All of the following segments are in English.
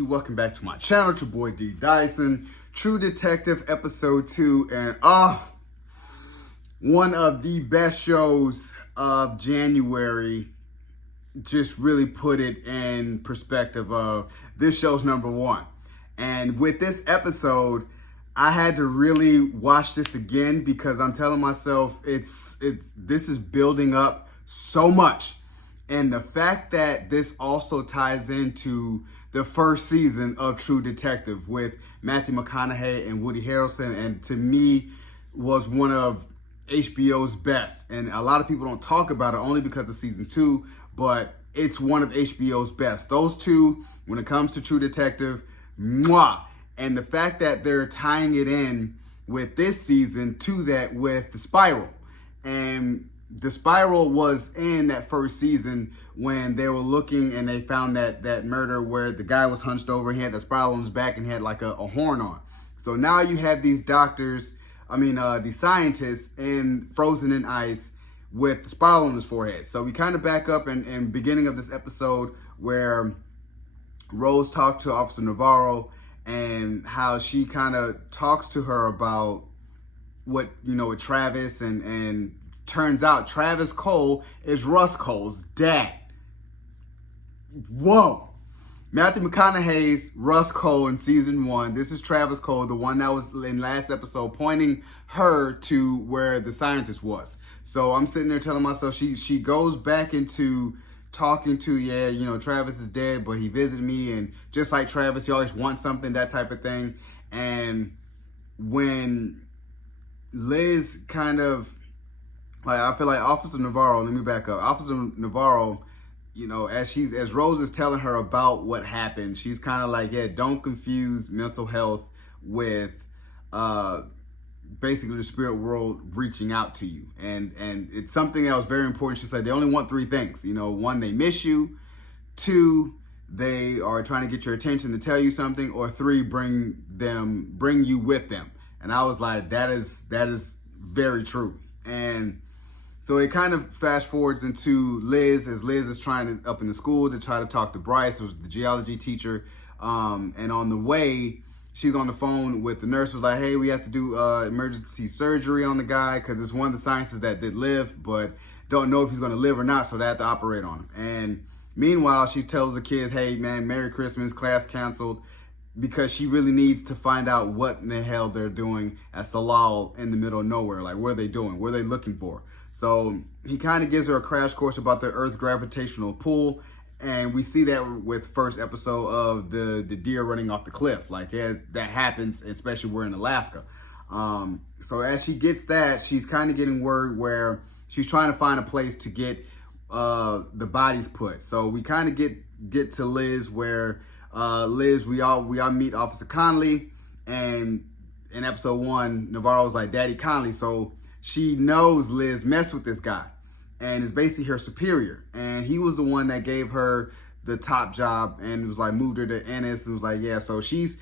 YouTube? Welcome back to my channel. It's your boy D Dyson. True Detective episode 2, and one of the best shows of January. Just really put it in perspective of this show's #1. And with this episode, I had to really watch this again because I'm telling myself this is building up so much. And the fact that this also ties into the first season of True Detective with Matthew McConaughey and Woody Harrelson, and to me was one of HBO's best. And a lot of people don't talk about it only because of season 2, but it's one of HBO's best. Those two, when it comes to True Detective, mwah. And the fact that they're tying it in with this season to that with The Spiral. And The Spiral was in that first season when they were looking and they found that murder where the guy was hunched over, he had the spiral on his back and he had like a horn on. So now you have these these scientists frozen in ice with the spiral on his forehead. So we kind of back up in beginning of this episode where Rose talked to Officer Navarro and how she kind of talks to her about what, with Travis, and turns out Travis Cole is Russ Cole's dad. Whoa. Matthew McConaughey's Russ Cole in season 1. This is Travis Cole, the one that was in last episode, pointing her to where the scientist was. So I'm sitting there telling myself, she goes back into talking to, Travis is dead, but he visited me, and just like Travis, he always wants something, that type of thing. And when Liz kind of, I feel like Officer Navarro, let me back up. Officer Navarro, as Rose is telling her about what happened, she's kind of like, don't confuse mental health with basically the spirit world reaching out to you. And it's something else very important. She said they only want 3 things. 1, they miss you. 2, they are trying to get your attention to tell you something. Or 3, bring you with them. And I was like, that is very true. And so it kind of fast forwards into Liz, as Liz is trying to up in the school to try to talk to Bryce, who's the geology teacher. And on the way, she's on the phone with the nurse, who's like, hey, we have to do emergency surgery on the guy because it's one of the scientists that did live, but don't know if he's going to live or not, so they have to operate on him. And meanwhile, she tells the kids, hey, man, Merry Christmas, class canceled, because she really needs to find out what in the hell they're doing at Salal in the middle of nowhere. Like, what are they doing? What are they looking for? So he kind of gives her a crash course about the Earth's gravitational pull. And we see that with first episode of the deer running off the cliff. Like, that happens, especially we're in Alaska. So as she gets that, she's kind of getting word where she's trying to find a place to get the bodies put. So we kind of get to Liz, where Liz, we all meet Officer Connolly, and in episode 1, Navarro's like, Daddy Connolly. So she knows Liz messed with this guy and is basically her superior. And he was the one that gave her the top job and was like, moved her to Ennis, and was like, yeah. So she's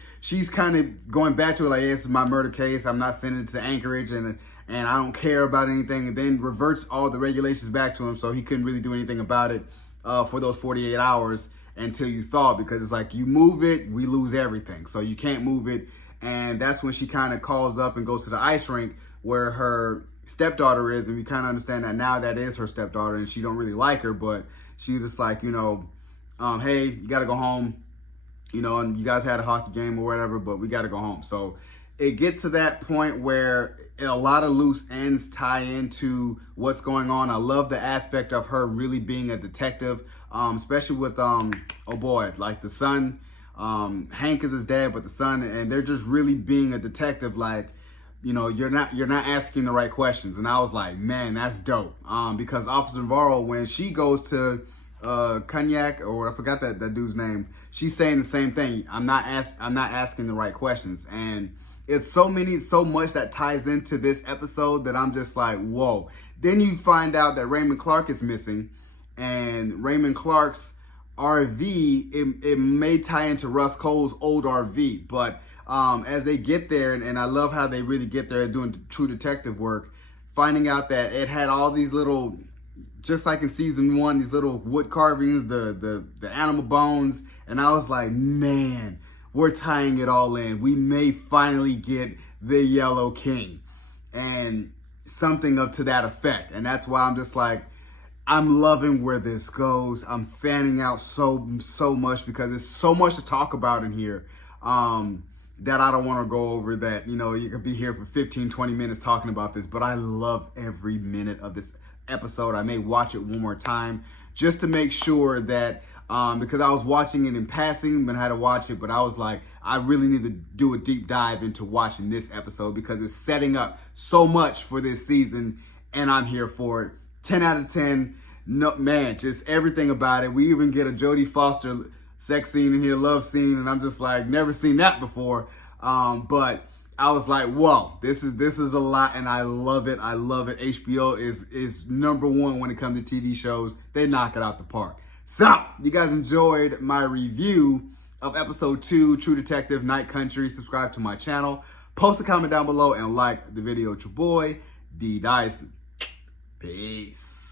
kind of going back to it like, this is my murder case. I'm not sending it to Anchorage, and I don't care about anything. And then reverts all the regulations back to him, so he couldn't really do anything about it for those 48 hours until you thaw, because it's like, you move it, we lose everything. So you can't move it. And that's when she kind of calls up and goes to the ice rink where her stepdaughter is, and we kind of understand that now that is her stepdaughter, and she don't really like her, but she's just like, hey, you got to go home, and you guys had a hockey game or whatever, but we got to go home. So it gets to that point where a lot of loose ends tie into what's going on. I love the aspect of her really being a detective, especially with, like the son, Hank is his dad, but the son, and they're just really being a detective. Like, you're not asking the right questions. And I was like, man, that's dope. Because Officer Navarro, when she goes to Cognac, or I forgot that dude's name, she's saying the same thing. I'm not asking the right questions. And it's so much that ties into this episode that I'm just like, whoa. Then you find out that Raymond Clark is missing, and Raymond Clark's RV, it may tie into Russ Cole's old RV, but as they get there, and I love how they really get there doing True Detective work, finding out that it had all these little, just like in season 1, these little wood carvings, the animal bones, And I was like, man, we're tying it all in. We may finally get the Yellow King. And something up to that effect. And that's why I'm just like, I'm loving where this goes. I'm fanning out so much because there's so much to talk about in here that I don't want to go over that. You know, you could be here for 15, 20 minutes talking about this, but I love every minute of this episode. I may watch it one more time just to make sure that, because I was watching it in passing, but I had to watch it, but I was like, I really need to do a deep dive into watching this episode because it's setting up so much for this season, and I'm here for it. 10 out of 10. No, man, just everything about it. We even get a Jodie Foster sex scene in here, love scene, and I'm just like, never seen that before. But I was like, whoa, this is a lot, and I love it. I love it. HBO is number one when it comes to TV shows. They knock it out the park. So, you guys enjoyed my review of episode 2, True Detective Night Country. Subscribe to my channel. Post a comment down below and like the video. It's your boy, D Dyson. Peace.